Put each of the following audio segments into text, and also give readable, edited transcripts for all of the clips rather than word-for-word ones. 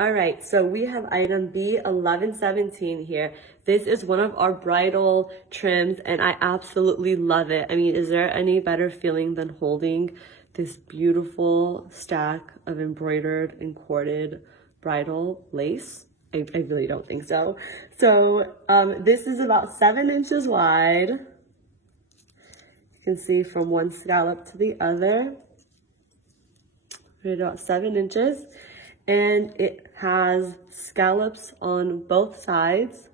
All right, so we have item B1117 here. This is one of our bridal trims and I absolutely love it. I mean, is there any better feeling than holding this beautiful stack of embroidered and corded bridal lace? I really don't think so. So this is about 7 inches wide. You can see from one scallop to the other. Right about 7 inches. And it has scallops on both sides.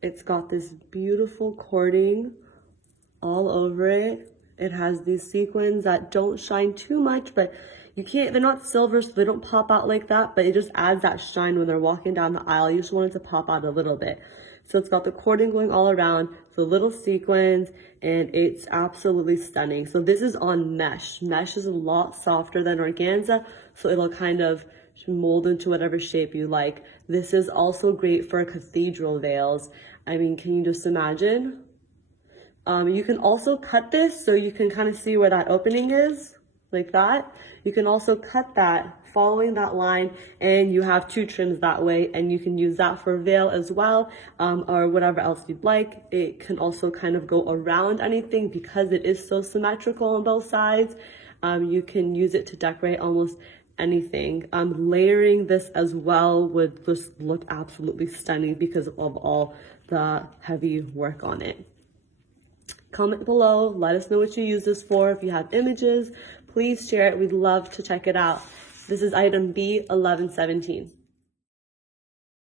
It's got this beautiful cording all over it. It has these sequins that don't shine too much, but you can't, they're not silver, so they don't pop out like that, but it just adds that shine when they're walking down the aisle. You just want it to pop out a little bit. So it's got the cording going all around, the little sequins, and it's absolutely stunning. So this is on mesh. Mesh is a lot softer than organza, so it'll kind of mold into whatever shape you like. This is also great for cathedral veils. I mean, can you just imagine? You can also cut this so you can kind of see where that opening is, like that. You can also cut that following that line, and you have 2 trims that way, and you can use that for veil as well, or whatever else you'd like. It can also kind of go around anything because it is so symmetrical on both sides. You can use it to decorate almost anything. Layering this as well would just look absolutely stunning because of all the heavy work on it. Comment below, let us know what you use this for. If you have images, please share it. We'd love to check it out. This is item B1117.